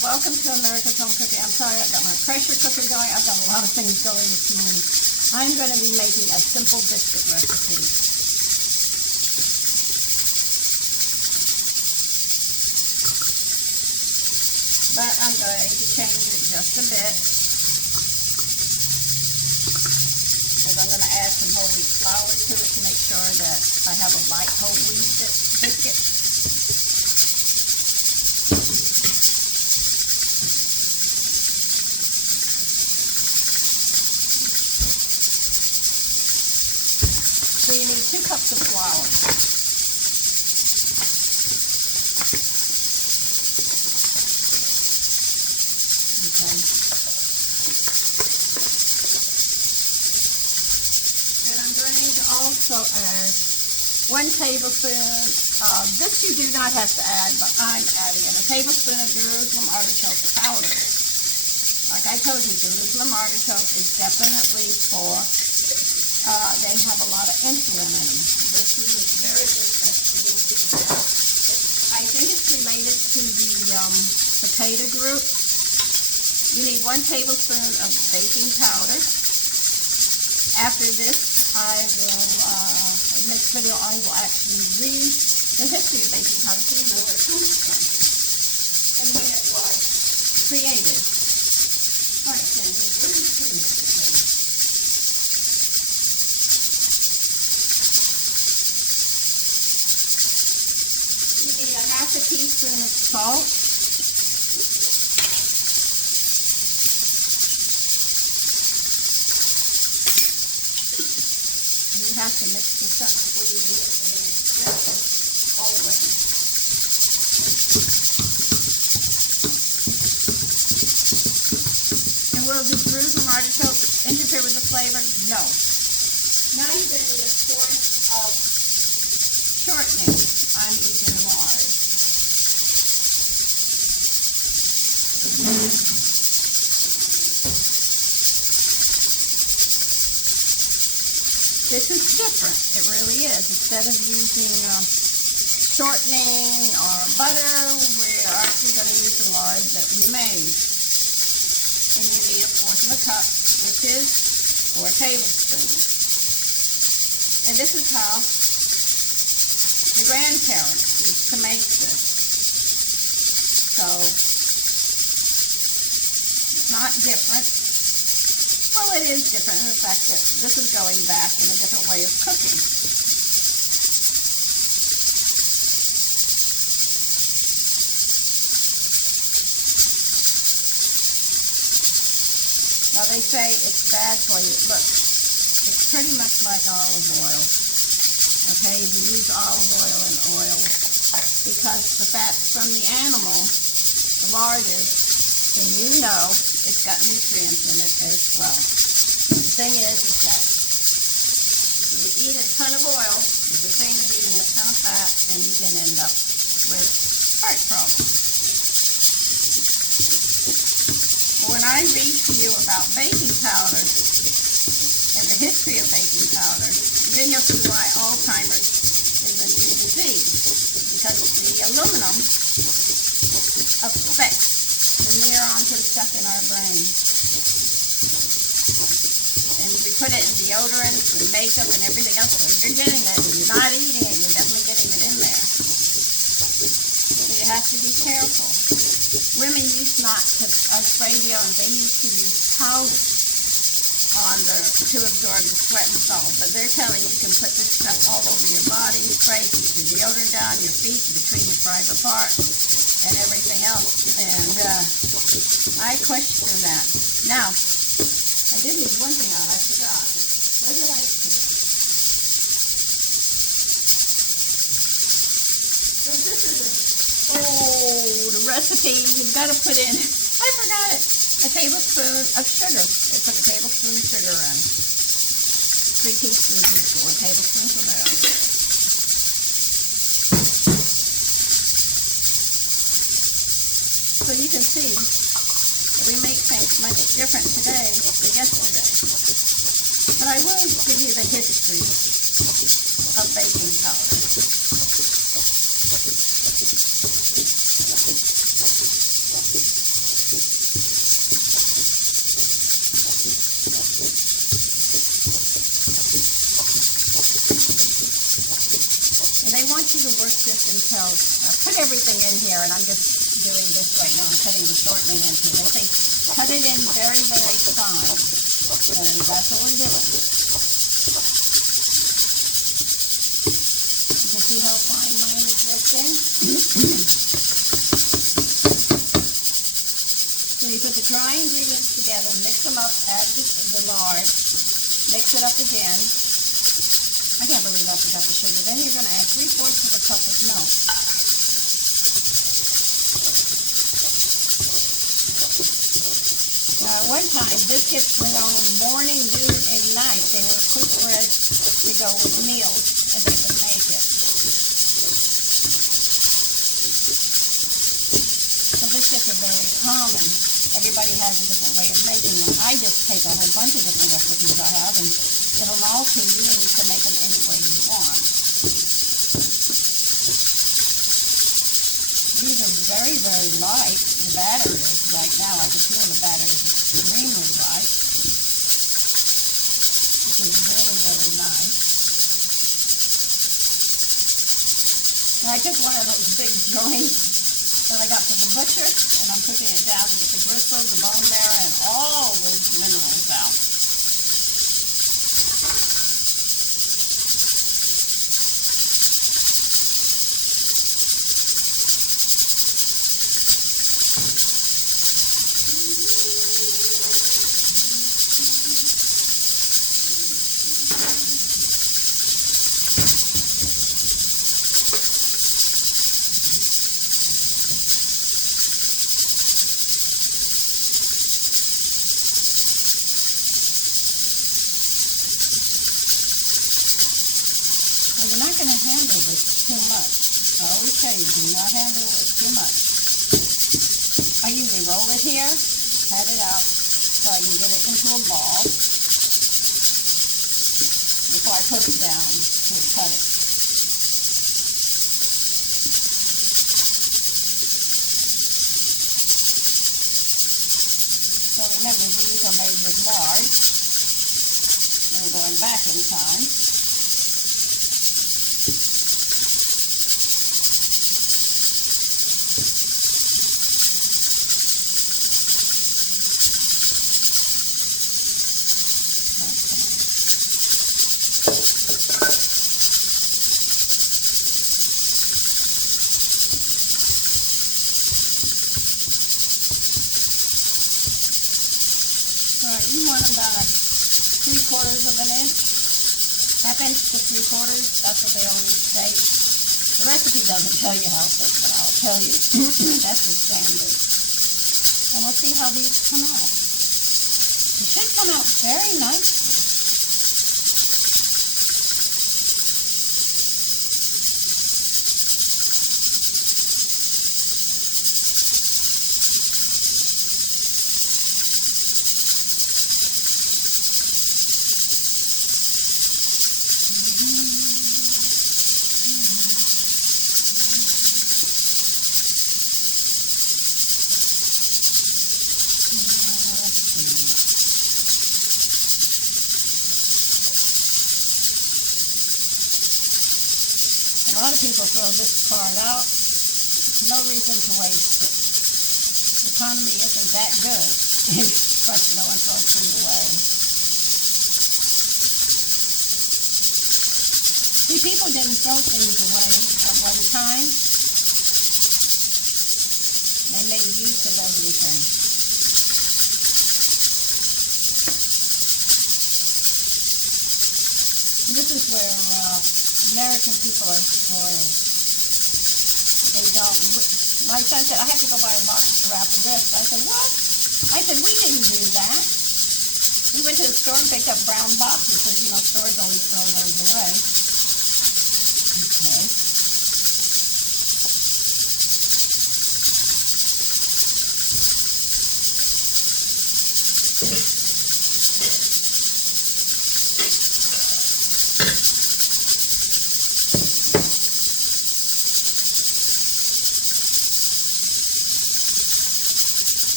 welcome to America's Home Cooking. I'm sorry, I've got my pressure cooker going. I've got a lot of things going this morning. I'm going to be making a simple biscuit recipe. But I'm going to change it just a bit. Because I'm going to add some whole wheat flour to it to make sure that I have a light whole wheat biscuit. So you need 2 cups of flour. Okay. And I'm going to also add 1 tablespoon of, this you do not have to add, but I'm adding it, a tablespoon of Jerusalem artichoke powder. Like I told you, Jerusalem artichoke is definitely for they have a lot of insulin in them. This is very good vegetable. I think it's related to the potato group. You need 1 tablespoon of baking powder. After this, I will, next video, I will actually read the history of baking powder so you know where it comes from and when it was created. All right, Sandy, where are you putting everything? Half a teaspoon of salt. You have to mix this up before you leave it for the next step. Always. And will the Jerusalem artichoke interfere with the flavor? No. Now you're going to need a quart of shortening. I'm using lard. This is different. It really is. Instead of using shortening or butter, we're actually going to use the lard that we made. And you need 1/4 cup, which is 4 tablespoons. And this is how the grandparents used to make this. So it's not different. Well, it is different in the fact that this is going back in a different way of cooking. Now they say it's bad for you. Look, it's pretty much like olive oil. Okay, you use olive oil and oil because the fats from the animal, the lard is, and you know it's got nutrients in it as well. The thing is that you eat a ton of oil, it's the same as eating a ton of fat, and you can end up with heart problems. When I read to you about baking powder and the history of baking powder, then you'll see why Alzheimer's is a new disease, because the aluminum affects the neurons and stuff in our brain. And we put it in deodorants and makeup and everything else, so you're getting it. If you're not eating it, you're definitely getting it in there. So you have to be careful. Women used not to, radio, and they used to use powder to absorb the sweat and salt, but they're telling you can put this stuff all over your body, spray, keep your deodorant down, your feet, between your private parts, and everything else. And I question that. Now, I did leave one thing out. I forgot. Where did I put it? So this is the recipe. You've got to put in, I forgot it, a tablespoon of sugar. They put a tablespoon of sugar in. 3 teaspoons of 4 tablespoons of that. So you can see that we make things much different today than yesterday. But I will give you the history of baking powder. you to work this until, put everything in here, and I'm just doing this right now. I'm cutting the shortening into it. They say cut it in very, very fine. So that's what we're doing. You can see how fine mine is worked in. So you put the dry ingredients together, mix them up, add the lard, mix it up again. I can't believe I forgot the sugar. Then you're going to add 3/4 of a cup of milk. Now, at one time, biscuits were known morning, noon, and night. They were quick bread to go with meals, and they would make it. So biscuits are very common. Everybody has a different way of making them. I just take a whole bunch of different recipes I have and give them all to you, and you can make them any way you want. These are very, very light. The batter is right now. I can feel the batter is extremely light, which is really, really nice. Now I took one of those big joints that I got from the butcher, and I'm cooking it down to get the gristle, the bone marrow, and all those minerals out. You're not going to handle this too much. I always tell you, do not handle it too much. I usually roll it here, pat it out, so I can get it into a ball before I put it down to cut it. So remember, these are made with lard. We're going back in time. Alright, you want about 3/4 of an inch, 1/2 inch to 3/4. That's what they always say. The recipe doesn't tell you how thick, but I'll tell you. That's the standard. And we'll see how these come out. They should come out very nicely. A lot of people throw this part out. There's no reason to waste it. The economy isn't that good. For us to go and throw food away. See, people didn't throw things away at one time. They made use of everything. And this is where American people are spoiled. They don't. My son said, I have to go buy a box to wrap a dish. I said, what? I said, we didn't do that. We went to the store and picked up brown boxes because, you know, stores always throw those away. Okay.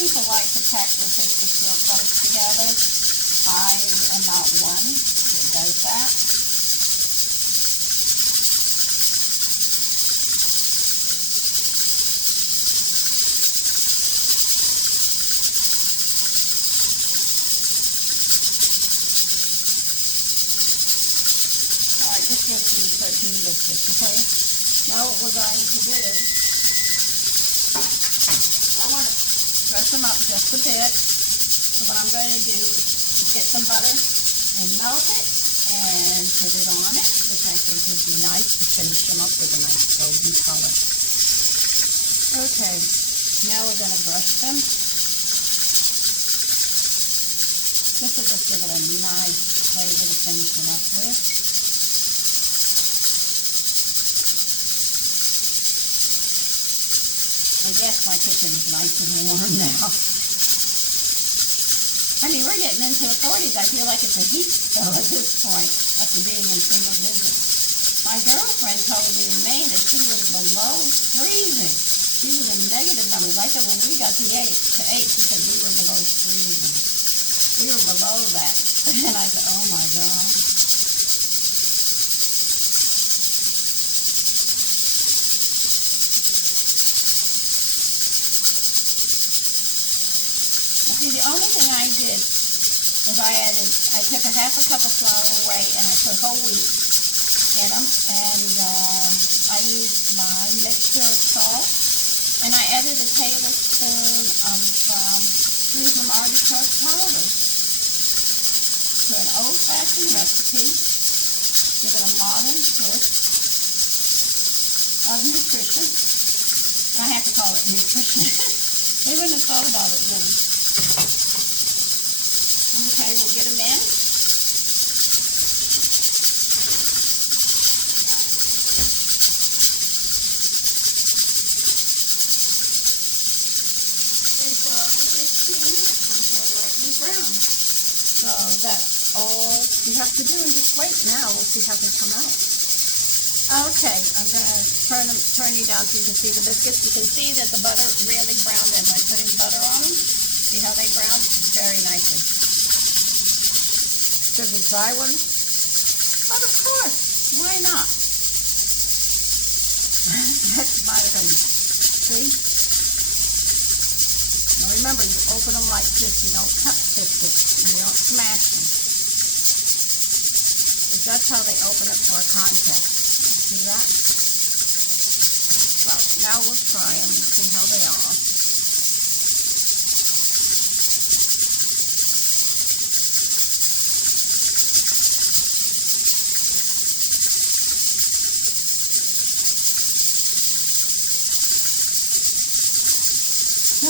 people like to pack their biscuits real close together. I am not one that does that. Alright, this gives me 13 biscuits, okay? Now what we're going to do, I want to press them up just a bit. So what I'm going to do is get some butter and melt it and put it on it, which I think would be nice to finish them up with a nice golden color. Okay, now we're going to brush them. This will just give it a nice flavor to finish them up with. And yes, my kitchen is nice and warm now. I mean, we're getting into the 40s. I feel like it's a heat spell at this point, after being in single digits. My girlfriend told me in Maine that she was below freezing. She was in negative numbers. I said, when we got to 8, she said we were below freezing. We were below that. And I said, oh my God. See, the only thing I did was I took a half a cup of flour away and I put whole wheat in them, and I used my mixture of salt, and I added a tablespoon of seasoned artichoke powder to an old-fashioned recipe. Give it a modern twist of nutrition. And I have to call it nutrition. They wouldn't have thought about it then. Okay, we'll get them in. They go up to 15 minutes until lightly brown. So that's all you have to do, and just wait now. We'll see how they come out. Okay, I'm going to turn you down so you can see the biscuits. You can see that the butter really browned in by putting butter on them. See how they browned? Very nicely. Should we try one? But of course, why not? That's my opinion. See? Now remember, you open them like this. You don't cut biscuits and you don't smash them. Because that's how they open it for a contest. See that? So now we'll try them and see how they are.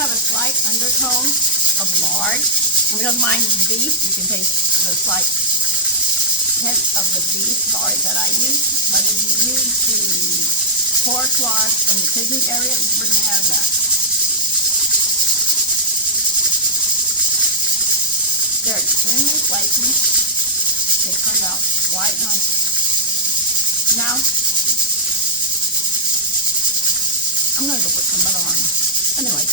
Have a slight undertone of lard. And because mine is beef, you can taste the slight hint of the beef lard that I use. But if you use the pork lard from the kidney area, you wouldn't have that. They're extremely flaky. They turned out quite nice. Now, I'm going to go put some butter on them. Anyway.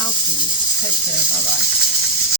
I'll see you. Take care. Bye-bye.